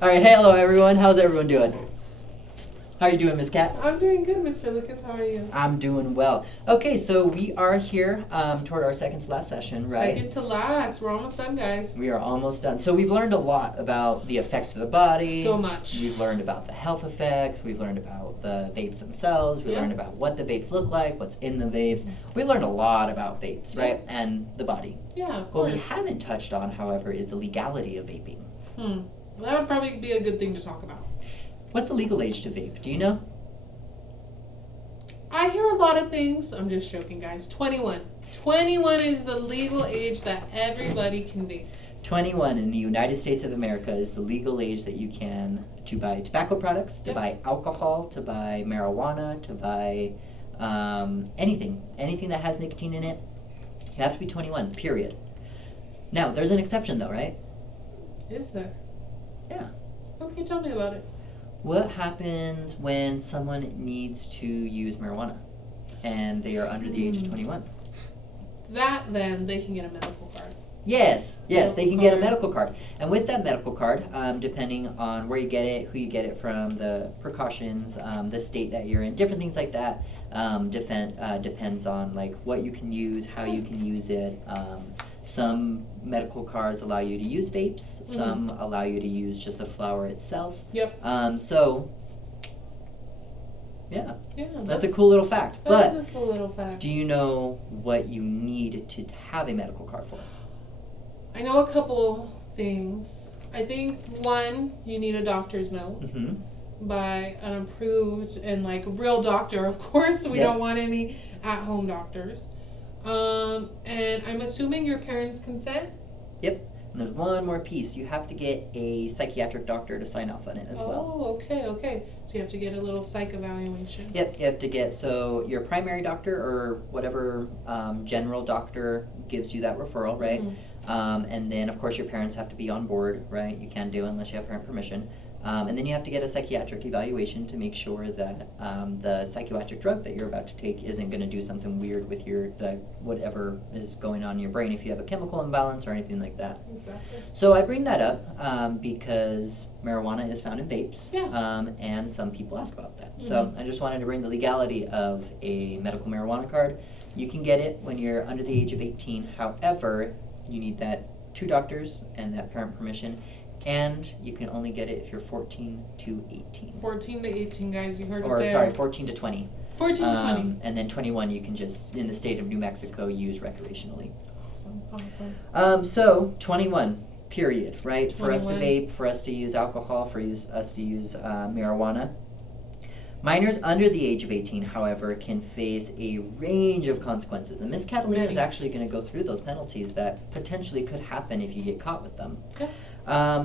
All right, hey, hello everyone. How's everyone doing? How are you doing, Miss Cat? I'm doing good, Mr. Lucas. How are you? I'm doing well. Okay, so we are here toward our second to last session, right? Second to last. We're almost done, guys. We are almost done. So we've learned a lot about the effects of the body. So much. We've learned about the health effects. We've learned about the vapes themselves. We learned about what the vapes look like, what's in the vapes. We learned a lot about vapes, right? And the body. Yeah, of What course. we haven't touched on, however, is the legality of vaping. Well, that would probably be a good thing to talk about. What's the legal age to vape? Do you know? I hear a lot of things. I'm just joking, guys. 21. 21 is the legal age that everybody can vape. 21 in the United States of America is the legal age that you can to buy tobacco products, to buy alcohol, to buy marijuana, to buy anything that has nicotine in it. You have to be 21, period. Now, there's an exception though, right? Is there? Yeah. Okay, tell me about it. What happens when someone needs to use marijuana and they are under the age of 21? That, then, they can get a medical card. Yes, they Medical can get a card. medical card. And with that medical card, depending on where you get it, who you get it from, the precautions, the state that you're in, different things like that, depends on like what you can use, how you can use it. Some medical cards allow you to use vapes. Some allow you to use just the flower itself. Yep. Yeah, Yeah, that's a cool little fact. That But is a cool little fact. do you know what you need to have a medical card for? I know a couple things. I think, one, you need a doctor's note. By an approved and like real doctor, of course. We don't want any at-home doctors. And I'm assuming your parents consent? Yep. And there's one more piece. You have to get a psychiatric doctor to sign off on it as well. Oh, okay. So you have to get a little psych evaluation. Yep, you have to get, so your primary doctor or whatever general doctor gives you that referral, right? And then, of course, your parents have to be on board, right? You can't do it unless you have parent permission. And then you have to get a psychiatric evaluation to make sure that the psychiatric drug that you're about to take isn't going to do something weird with whatever is going on in your brain if you have a chemical imbalance or anything like that. Exactly. So I bring that up because marijuana is found in vapes, and some people ask about that. So I just wanted to bring the legality of a medical marijuana card. You can get it when you're under the age of 18. However, you need that 2 doctors and that parent permission. And you can only get it if you're 14 to 18. 14 to 18, guys. You heard it Or, there. sorry, 14 to 20. 14 to 20. And then 21 you can just, in the state of New Mexico, use recreationally. Awesome. So, 21, period, right? 21. For us to vape, for us to use alcohol, for us to use marijuana. Minors under the age of 18, however, can face a range of consequences. And Miss Catalina is actually going to go through those penalties that potentially could happen if you get caught with them.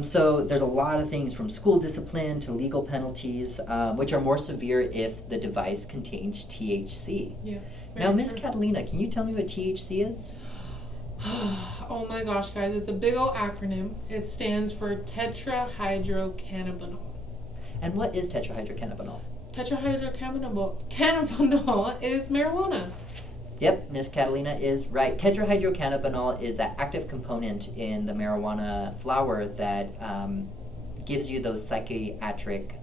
So there's a lot of things from school discipline to legal penalties, which are more severe if the device contains THC. Yeah. Now, Miss Catalina, can you tell me what THC is? Oh my gosh, guys. It's a big old acronym. It stands for tetrahydrocannabinol. And what is tetrahydrocannabinol? Tetrahydrocannabinol is marijuana. Yep, Miss Catalina is right. Tetrahydrocannabinol is that active component in the marijuana flower that gives you those psychiatric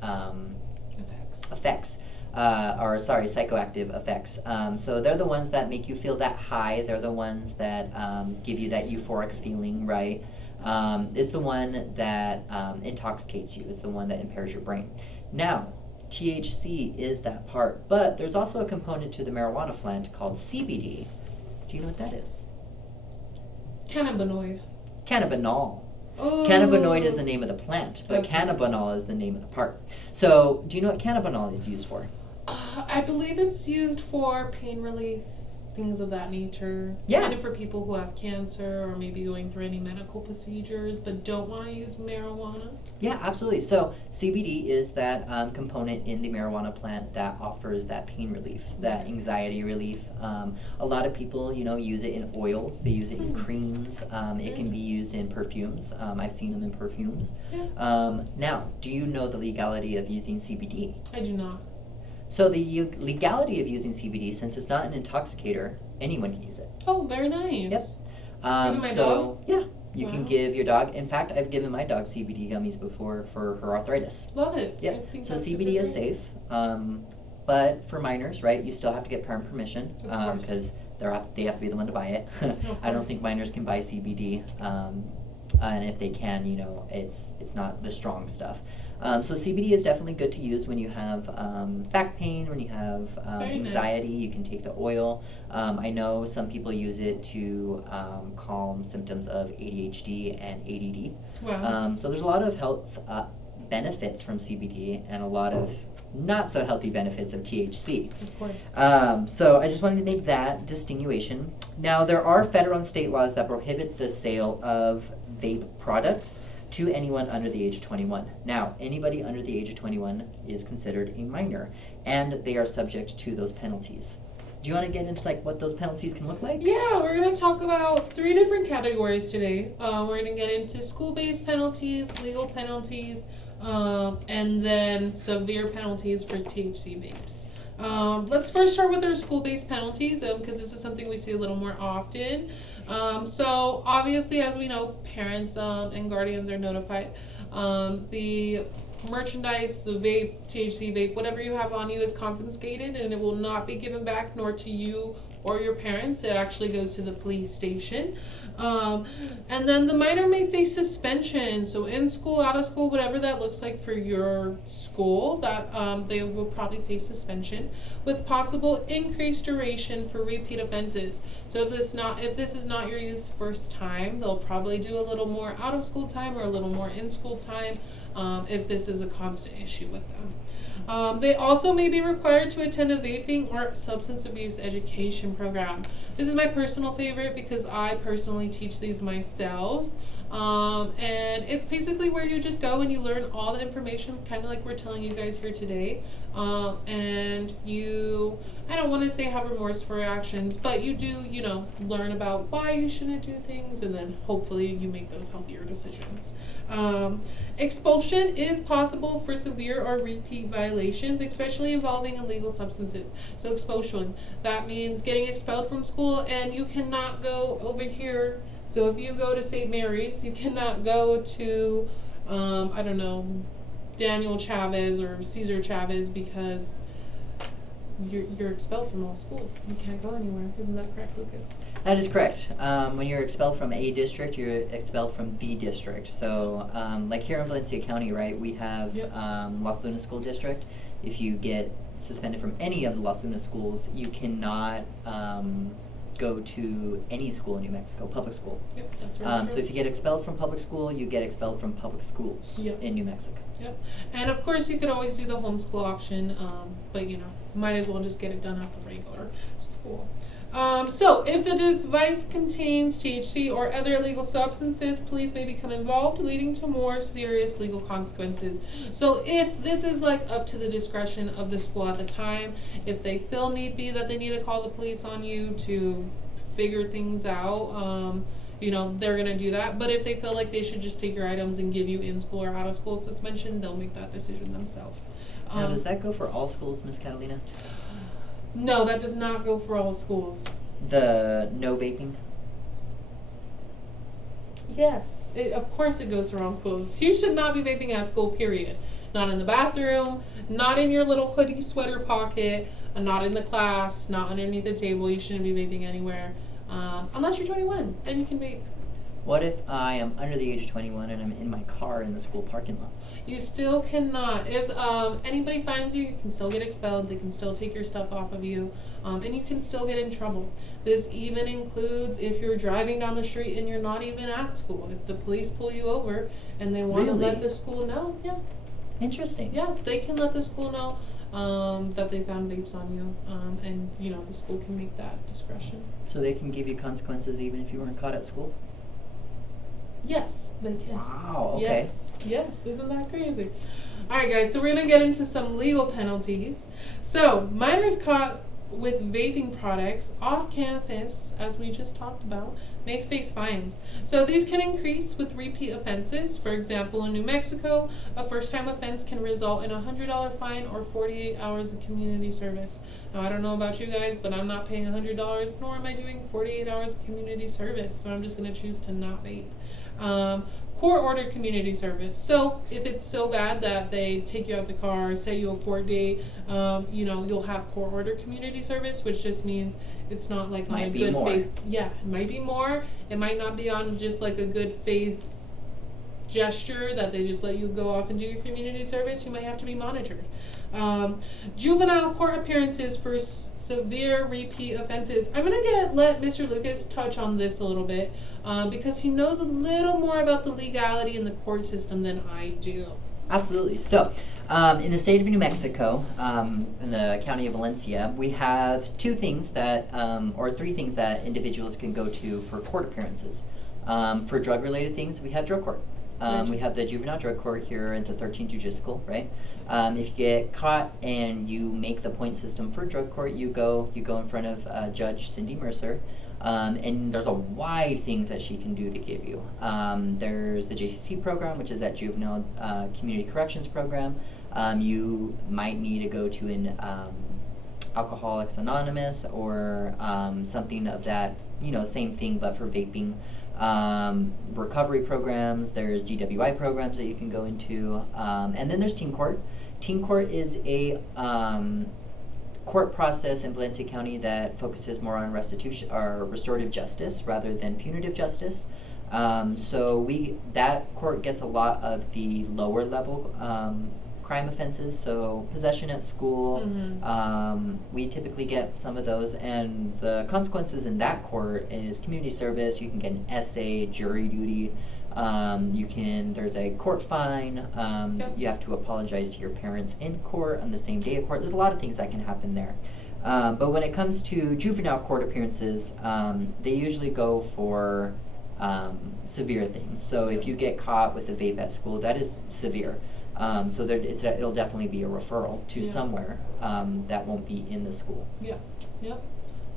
effects. Psychoactive effects. So they're the ones that make you feel that high. They're the ones that give you that euphoric feeling, right? It's the one that intoxicates you. It's the one that impairs your brain. Now, THC is that part, but there's also a component to the marijuana plant called CBD. Do you know what that is? Cannabinoid. Cannabinol. Oh. Cannabinoid is the name of the plant, but cannabinol is the name of the part. So, do you know what cannabinol is used for? I believe it's used for pain relief, things of that nature. Yeah. Kind of for people who have cancer or maybe going through any medical procedures but don't want to use marijuana. Yeah, absolutely. So CBD is that component in the marijuana plant that offers that pain relief, that anxiety relief. A lot of people, use it in oils. They use it in creams. It can be used in perfumes. I've seen them in perfumes. Now, do you know the legality of using CBD? I do not. So the legality of using CBD, since it's not an intoxicator, anyone can use it. Oh, very nice. Yep. Even my dog? Yeah. You can Wow. give your dog. In fact, I've given my dog CBD gummies before for her arthritis. Love it. Yeah. I think So that's CBD is super great. safe, but for minors, right? You still have to get parent permission Of course. because they have to be the one to buy it. Of I don't course. think minors can buy CBD, and if they can, it's not the strong stuff. So CBD is definitely good to use when you have back pain, when you have Very nice. anxiety. You can take the oil. I know some people use it to calm symptoms of ADHD and ADD. Wow. So there's a lot of health benefits from CBD and a lot of not so healthy benefits of THC. Of course. So I just wanted to make that distinguishing. Now, there are federal and state laws that prohibit the sale of vape products to anyone under the age of 21. Now, anybody under the age of 21 is considered a minor, and they are subject to those penalties. Do you want to get into what those penalties can look like? Yeah, we're going to talk about 3 different categories today. We're going to get into school-based penalties, legal penalties, and then severe penalties for THC vapes. Let's first start with our school-based penalties because this is something we see a little more often. So obviously, as we know, parents and guardians are notified. The merchandise, the vape, THC vape, whatever you have on you is confiscated and it will not be given back nor to you or your parents. It actually goes to the police station. And then the minor may face suspension. So in school, out of school, whatever that looks like for your school, that they will probably face suspension with possible increased duration for repeat offenses. So if this is not your youth's first time, they'll probably do a little more out of school time or a little more in school time if this is a constant issue with them. They also may be required to attend a vaping or substance abuse education program. This is my personal favorite because I personally teach these myself. And it's basically where you just go and you learn all the information, kind of like we're telling you guys here today. And you, I don't want to say have remorse for your actions, but you do, learn about why you shouldn't do things, and then hopefully you make those healthier decisions. Expulsion is possible for severe or repeat violations, especially involving illegal substances. So expulsion, that means getting expelled from school and you cannot go over here. So if you go to St. Mary's, you cannot go to, Daniel Chavez or Cesar Chavez because you're expelled from all schools. You can't go anywhere. Isn't that correct, Lucas? That is correct. When you're expelled from a district, you're expelled from the district. So, like here in Valencia County, right, we have Yep. Las Lunas School District. If you get suspended from any of the Las Lunas schools, you cannot go to any school in New Mexico, public school. Yep, that's right. So if you get expelled from public school, you get expelled from public schools Yep. in New Mexico. Yep. And of course, you could always do the homeschool option, but might as well just get it done at the regular school. So, if the device contains THC or other illegal substances, police may become involved, leading to more serious legal consequences. So, if this is up to the discretion of the school at the time, if they feel need be that they need to call the police on you to figure things out, they're going to do that. But if they feel like they should just take your items and give you in-school or out-of-school suspension, they'll make that decision themselves. Now, does that go for all schools, Miss Catalina? No, that does not go for all schools. The no vaping? Yes, of course it goes for all schools. You should not be vaping at school, period. Not in the bathroom, not in your little hoodie sweater pocket, not in the class, not underneath the table. You shouldn't be vaping anywhere. Unless you're 21, then you can vape. What if I am under the age of 21 and I'm in my car in the school parking lot? You still cannot. If anybody finds you, you can still get expelled. They can still take your stuff off of you, and you can still get in trouble. This even includes if you're driving down the street and you're not even at school. If the police pull you over and they want to Really? let the school know, yeah. Interesting. Yeah, they can let the school know that they found vapes on you, and the school can make that discretion. So they can give you consequences even if you weren't caught at school? Yes, they can. Wow, okay. Yes, isn't that crazy? All right, guys, so we're going to get into some legal penalties. So, minors caught with vaping products off campus, as we just talked about, may face fines. So these can increase with repeat offenses. For example, in New Mexico, a first-time offense can result in a $100 fine or 48 hours of community service. Now, I don't know about you guys, but I'm not paying $100, nor am I doing 48 hours of community service, so I'm just going to choose to not vape. Court-ordered community service. So if it's so bad that they take you out the car, set you a court date, you'll have court-ordered community service, which just means it's not like on a good faith. Yeah, it might be more. It might not be on just like a good faith gesture that they just let you go off and do your community service. You might have to be monitored. Juvenile court appearances for severe repeat offenses. I'm going to let Mr. Lucas touch on this a little bit because he knows a little more about the legality in the court system than I do. Absolutely. So, in the state of New Mexico, in the county of Valencia, we have three things that individuals can go to for court appearances. For drug-related things, we have drug court. We have the juvenile drug court here at the 13th Judicial, right? If you get caught and you make the point system for drug court, you go in front of Judge Cindy Mercer, and there's a wide things that she can do to give you. There's the JCC program, which is that Juvenile Community Corrections program. You might need to go to an Alcoholics Anonymous or something of that, same thing but for vaping. Recovery programs, there's DWI programs that you can go into, and then there's teen court. Teen court is a court process in Valencia County that focuses more on restitution or restorative justice rather than punitive justice. So that court gets a lot of the lower level crime offenses, so possession at school. We typically get some of those, and the consequences in that court is community service. You can get an essay, jury duty. There's a court fine. You have to apologize to your parents in court on the same day of court. There's a lot of things that can happen there. But when it comes to juvenile court appearances, they usually go for severe things. So if you get caught with a vape at school, that is severe. So it'll definitely be a referral to somewhere that won't be in the school. Yeah. Yep.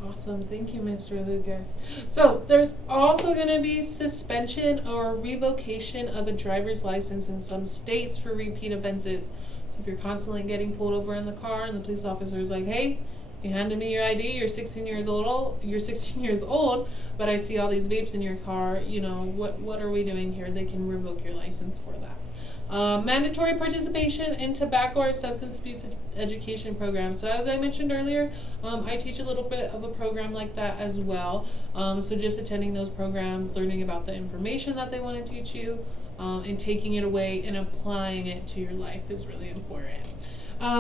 Awesome. Thank you, Mr. Lucas. So there's also going to be suspension or revocation of a driver's license in some states for repeat offenses. So if you're constantly getting pulled over in the car and the police officer is like, hey, you handed me your ID, you're 16 years old, but I see all these vapes in your car, what are we doing here? They can revoke your license for that. Mandatory participation in tobacco or substance abuse education programs. So as I mentioned earlier, I teach a little bit of a program like that as well. So just attending those programs, learning about the information that they want to teach you, and taking it away and applying it to your life is really important.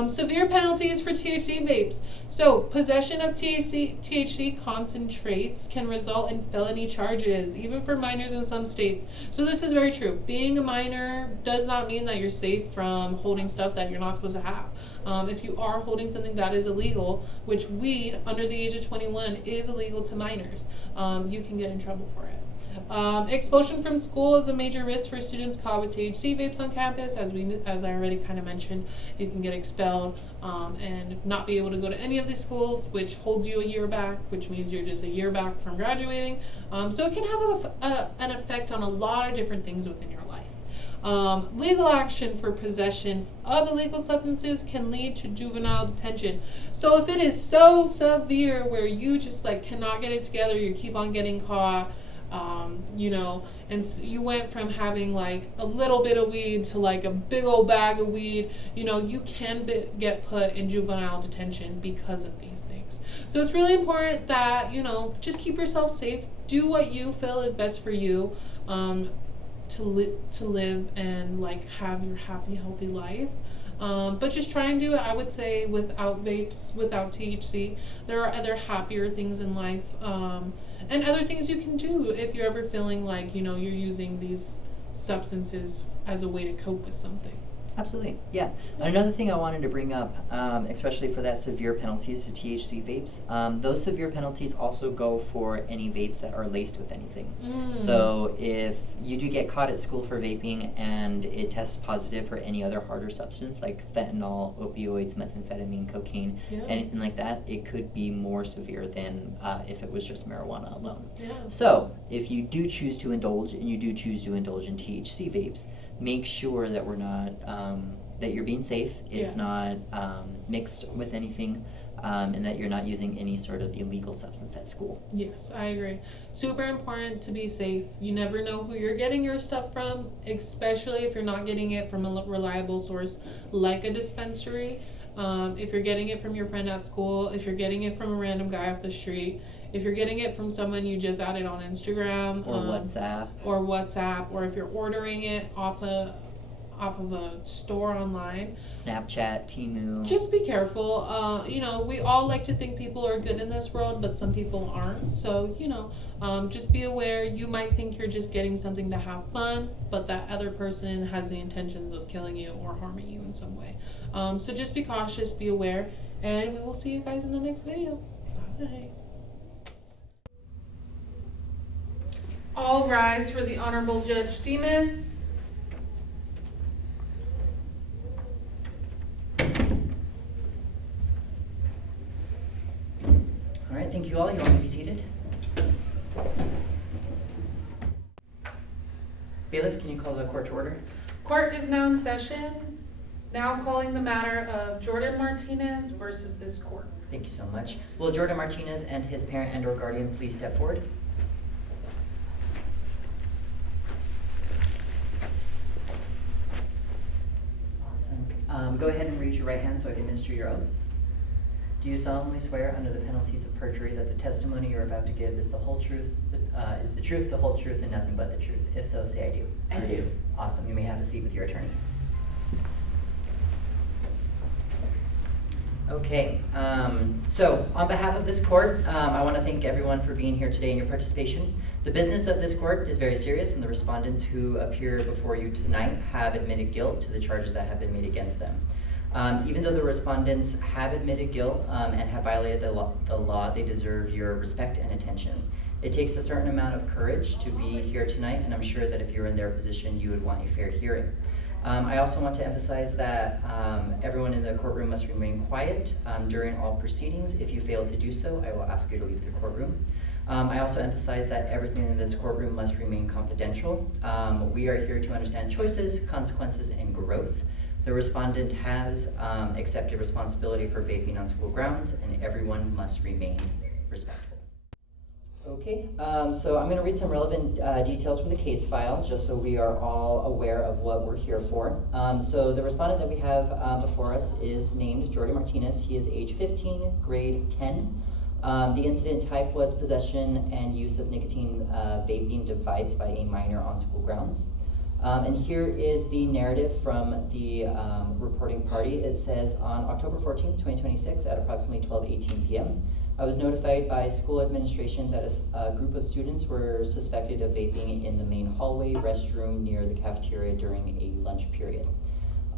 Severe penalties for THC vapes. So possession of THC concentrates can result in felony charges, even for minors in some states. So this is very true. Being a minor does not mean that you're safe from holding stuff that you're not supposed to have. If you are holding something that is illegal, which weed under the age of 21 is illegal to minors, you can get in trouble for it. Expulsion from school is a major risk for students caught with THC vapes on campus. As I already kind of mentioned, you can get expelled and not be able to go to any of these schools, which holds you a year back, which means you're just a year back from graduating. So it can have an effect on a lot of different things within your life. Legal action for possession of illegal substances can lead to juvenile detention. So if it is so severe where you just cannot get it together, you keep on getting caught, and you went from having a little bit of weed to a big old bag of weed, you can get put in juvenile detention because of these things. So it's really important that, just keep yourself safe, do what you feel is best for you, to live and have your happy, healthy life. But just try and do it, I would say, without vapes, without THC. There are other happier things in life, and other things you can do if you're ever feeling you're using these substances as a way to cope with something. Absolutely, yeah. Another thing I wanted to bring up, especially for that severe penalties to THC vapes, those severe penalties also go for any vapes that are laced with anything. So if you do get caught at school for vaping and it tests positive for any other harder substance like fentanyl, opioids, methamphetamine, cocaine, anything like that, it could be more severe than if it was just marijuana alone. So if you do choose to indulge, and you do choose to indulge in THC vapes, make sure that we're not that you're being safe. It's not mixed with anything, and that you're not using any sort of illegal substance at school. Yes, I agree. Super important to be safe. You never know who you're getting your stuff from, especially if you're not getting it from a reliable source like a dispensary. If you're getting it from your friend at school, if you're getting it from a random guy off the street, if you're getting it from someone you just added on Instagram or WhatsApp, or if you're ordering it off of a store online, Snapchat, Temu, just be careful. We all like to think people are good in this world, but some people aren't. So just be aware. You might think you're just getting something to have fun, but that other person has the intentions of killing you or harming you in some way. So just be cautious, be aware, and we will see you guys in the next video. Bye. All rise for the Honorable Judge Demas. All right, thank you all. You want to be seated? Bailiff, can you call the court to order? Court is now in session. Now calling the matter of Jordan Martinez versus this court. Thank you so much. Will Jordan Martinez and his parent and or guardian please step forward? Awesome. Go ahead and raise your right hand so I can administer your oath. Do you solemnly swear under the penalties of perjury that the testimony you're about to give is the whole truth, is the truth, the whole truth, and nothing but the truth? If so, say I do. I do. Awesome. You may have a seat with your attorney. Okay, so on behalf of this court, I want to thank everyone for being here today and your participation. The business of this court is very serious, and the respondents who appear before you tonight have admitted guilt to the charges that have been made against them. Even though the respondents have admitted guilt and have violated the law, they deserve your respect and attention. It takes a certain amount of courage to be here tonight, and I'm sure that if you're in their position, you would want a fair hearing. I also want to emphasize that everyone in the courtroom must remain quiet during all proceedings. If you fail to do so, I will ask you to leave the courtroom. I also emphasize that everything in this courtroom must remain confidential. We are here to understand choices, consequences, and growth. The respondent has accepted responsibility for vaping on school grounds, and everyone must remain respectful. Okay, so I'm going to read some relevant details from the case file, just so we are all aware of what we're here for. So the respondent that we have before us is named Jordan Martinez. He is age 15, grade 10. The incident type was possession and use of nicotine vaping device by a minor on school grounds. And here is the narrative from the reporting party. It says, on October 14th, 2026, at approximately 12:18 p.m., I was notified by school administration that a group of students were suspected of vaping in the main hallway restroom near the cafeteria during a lunch period.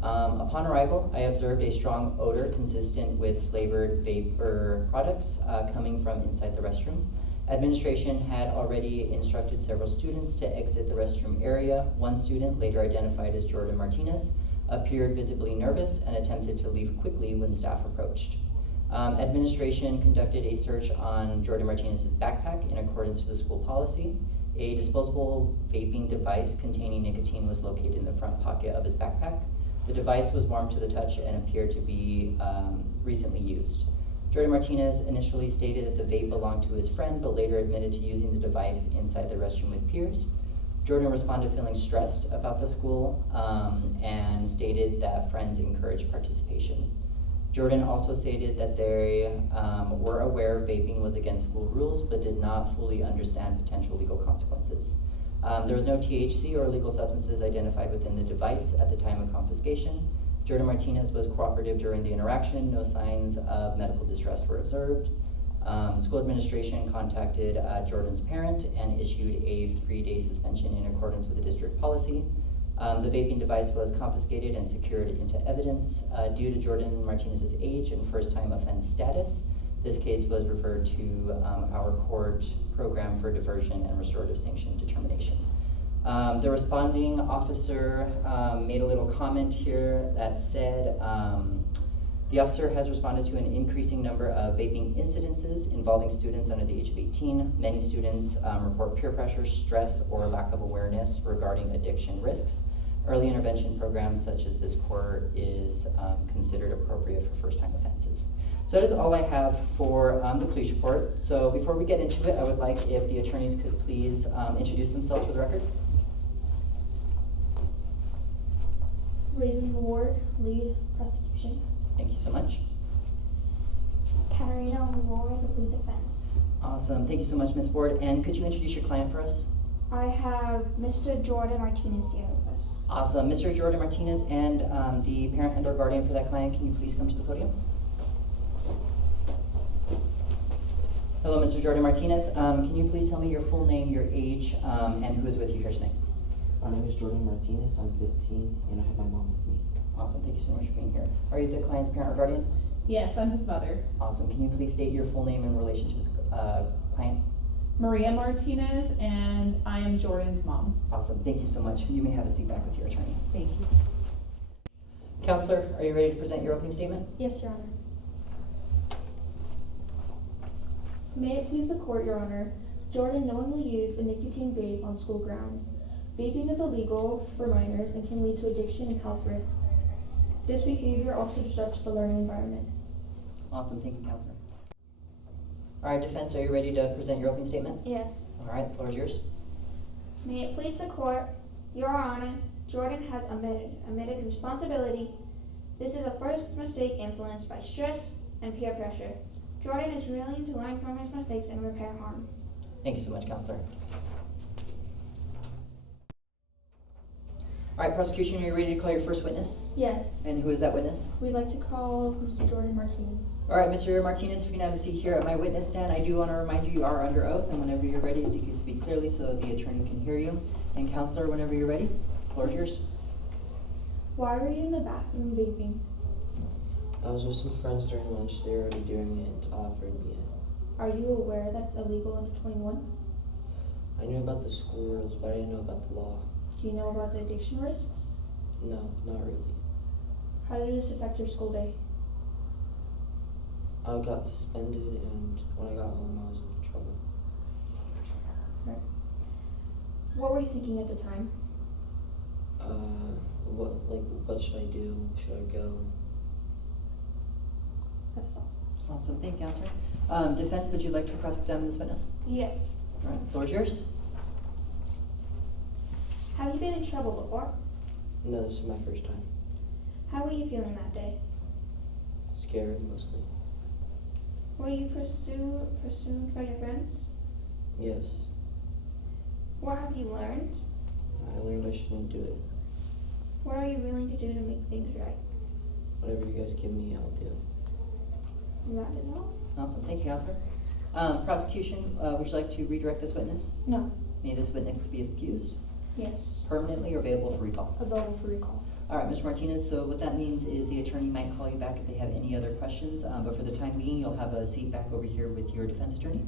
Upon arrival, I observed a strong odor consistent with flavored vapor products coming from inside the restroom. Administration had already instructed several students to exit the restroom area. One student, later identified as Jordan Martinez, appeared visibly nervous and attempted to leave quickly when staff approached. Administration conducted a search on Jordan Martinez's backpack in accordance to the school policy. A disposable vaping device containing nicotine was located in the front pocket of his backpack. The device was warm to the touch and appeared to be recently used. Jordan Martinez initially stated that the vape belonged to his friend, but later admitted to using the device inside the restroom with peers. Jordan responded feeling stressed about the school and stated that friends encouraged participation. Jordan also stated that they were aware vaping was against school rules, but did not fully understand potential legal consequences. There was no THC or illegal substances identified within the device at the time of confiscation. Jordan Martinez was cooperative during the interaction. No signs of medical distress were observed. School administration contacted Jordan's parent and issued a 3-day suspension in accordance with the district policy. The vaping device was confiscated and secured into evidence. Due to Jordan Martinez's age and first-time offense status, this case was referred to our court program for diversion and restorative sanction determination. The responding officer made a little comment here that said, the officer has responded to an increasing number of vaping incidences involving students under the age of 18. Many students report peer pressure, stress, or lack of awareness regarding addiction risks. Early intervention programs such as this court is considered appropriate for first-time offenses. So that is all I have for the police report. So before we get into it, I would like if the attorneys could please introduce themselves for the record. Raven Ward, lead prosecution. Thank you so much. Katarina Ward, the lead defense. Awesome. Thank you so much, Ms. Ward. And could you introduce your client for us? I have Mr. Jordan Martinez here with us. Awesome. Mr. Jordan Martinez and the parent and or guardian for that client, can you please come to the podium? Hello, Mr. Jordan Martinez. Can you please tell me your full name, your age, and who is with you here tonight? My name is Jordan Martinez. I'm 15, and I have my mom with me. Awesome. Thank you so much for being here. Are you the client's parent or guardian? Yes, I'm his mother. Awesome. Can you please state your full name in relation to the client? Maria Martinez, and I am Jordan's mom. Awesome. Thank you so much. You may have a seat back with your attorney. Thank you. Counselor, are you ready to present your opening statement? Yes, Your Honor. May it please the court, Your Honor, Jordan knowingly used a nicotine vape on school grounds. Vaping is illegal for minors and can lead to addiction and health risks. This behavior also disrupts the learning environment. Awesome. Thank you, Counselor. All right, defense, are you ready to present your opening statement? Yes. All right, the floor is yours. May it please the court, Your Honor, Jordan has admitted responsibility. This is a first mistake influenced by stress and peer pressure. Jordan is willing to learn from his mistakes and repair harm. Thank you so much, Counselor. All right, prosecution, are you ready to call your first witness? Yes. And who is that witness? We'd like to call Mr. Jordan Martinez. All right, Mr. Martinez, if you can have a seat here at my witness stand. I do want to remind you, you are under oath, and whenever you're ready, if you can speak clearly so the attorney can hear you. And Counselor, whenever you're ready, the floor is yours. Why were you in the bathroom vaping? I was with some friends during lunch. They were already doing it and offered me it. Are you aware that's illegal under 21? I knew about the school rules, but I didn't know about the law. Do you know about the addiction risks? No, not really. How did this affect your school day? I got suspended, and when I got home, I was in trouble. Right. What were you thinking at the time? What should I do? Should I go? That's all. Awesome, thank you, Counselor. Defense, would you like to cross-examine this witness? Yes. All right, the floor is yours. Have you been in trouble before? No, this is my first time. How were you feeling that day? Scared, mostly. Were you pursued by your friends? Yes. What have you learned? I learned I shouldn't do it. What are you willing to do to make things right? Whatever you guys give me, I'll do. That is all? Awesome, thank you, Counselor. Prosecution, would you like to redirect this witness? No. May this witness be excused, Yes. permanently, or available for recall? Available for recall. All right, Mr. Martinez, so what that means is the attorney might call you back if they have any other questions, but for the time being, you'll have a seat back over here with your defense attorney.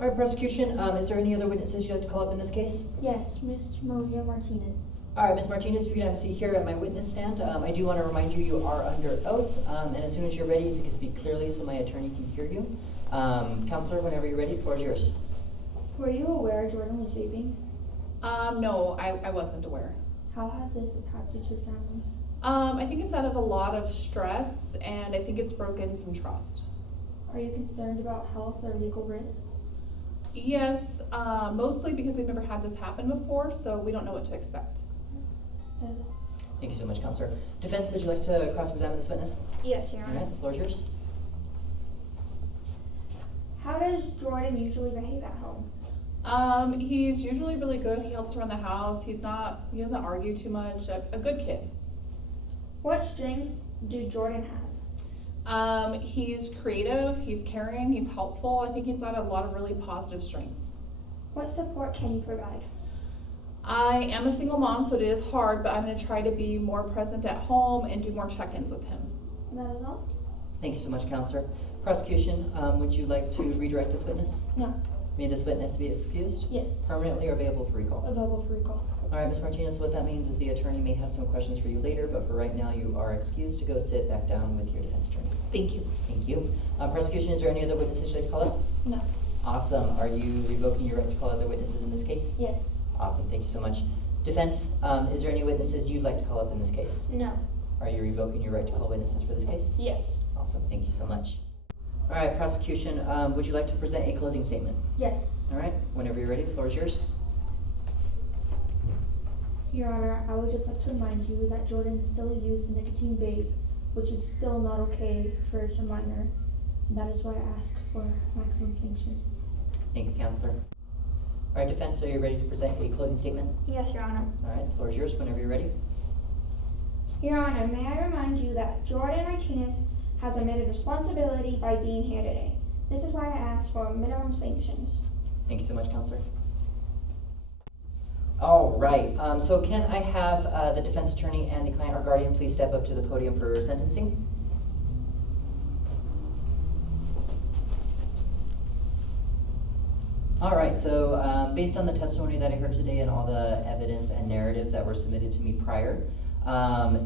All right, prosecution, is there any other witnesses you'd like to call up in this case? Yes, Miss Maria Martinez. All right, Ms. Martinez, if you can have a seat here at my witness stand. I do want to remind you, you are under oath, and as soon as you're ready, if you can speak clearly so my attorney can hear you. Counselor, whenever you're ready, the floor is yours. Were you aware Jordan was vaping? No, I wasn't aware. How has this impacted your family? I think it's added a lot of stress, and I think it's broken some trust. Are you concerned about health or legal risks? Yes, mostly because we've never had this happen before, so we don't know what to expect. That is all. Thank you so much, Counselor. Defense, would you like to cross-examine this witness? Yes, Your All Honor. right, the floor is yours. How does Jordan usually behave at home? He's usually really good. He helps around the house. He doesn't argue too much. A good kid. What strengths do Jordan have? He's creative, he's caring, he's helpful. I think he's got a lot of really positive strengths. What support can you provide? I am a single mom, so it is hard, but I'm going to try to be more present at home and do more check-ins with him. That is all? Thank you so much, Counselor. Prosecution, would you like to redirect this witness? No. May this witness be excused? Yes. Permanently or available for recall? Available for recall. All right, Ms. Martinez, what that means is the attorney may have some questions for you later, but for right now, you are excused to go sit back down with your defense attorney. Thank you. Thank you. Prosecution, is there any other witnesses you'd like to call up? No. Awesome. Are you revoking your right to call other witnesses in this case? Yes. Awesome. Thank you so much. Defense, is there any witnesses you'd like to call up in this case? No. Are you revoking your right to call witnesses for this case? Yes. Awesome. Thank you so much. All right, prosecution, would you like to present a closing statement? Yes. All right, whenever you're ready, the floor is yours. Your Honor, I would just like to remind you that Jordan still used a nicotine vape, which is still not okay for a minor. That is why I ask for maximum sanctions. Thank you, Counselor. All right, defense, are you ready to present a closing statement? Yes, Your Honor. All right, the floor is yours whenever you're ready. Your Honor, may I remind you that Jordan Martinez has admitted responsibility by being here today. This is why I ask for minimum sanctions. Thank you so much, Counselor. All right, so can I have the defense attorney and the client or guardian please step up to the podium for sentencing? All right, so based on the testimony that I heard today and all the evidence and narratives that were submitted to me prior,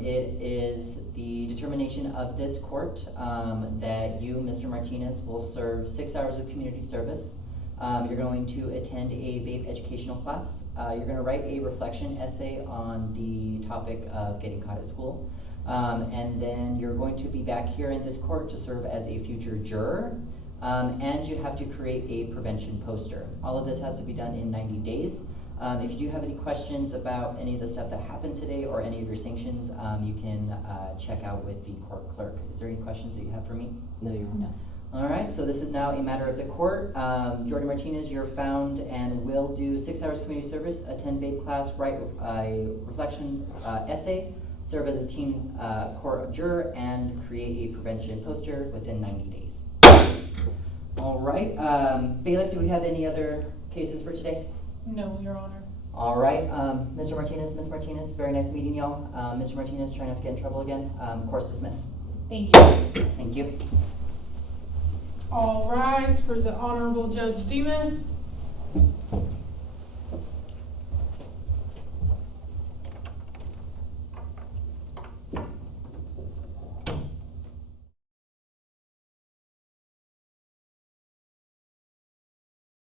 it is the determination of this court that you, Mr. Martinez, will serve 6 hours of community service. You're going to attend a vape educational class. You're going to write a reflection essay on the topic of getting caught at school. And then you're going to be back here in this court to serve as a future juror. And you have to create a prevention poster. All of this has to be done in 90 days. If you do have any questions about any of the stuff that happened today or any of your sanctions, you can check out with the court clerk. Is there any questions that you have for me? No, Your Honor. All right, so this is now a matter of the court. Jordan Martinez, you're found and will do 6 hours community service, attend vape class, write a reflection essay, serve as a team court juror, and create a prevention poster within 90 days. All right, bailiff, do we have any other cases for today? No, Your Honor. All right, Mr. Martinez, Ms. Martinez, very nice meeting y'all. Mr. Martinez, try not to get in trouble again. Course dismissed. Thank you. Thank you. All rise for the Honorable Judge Demas.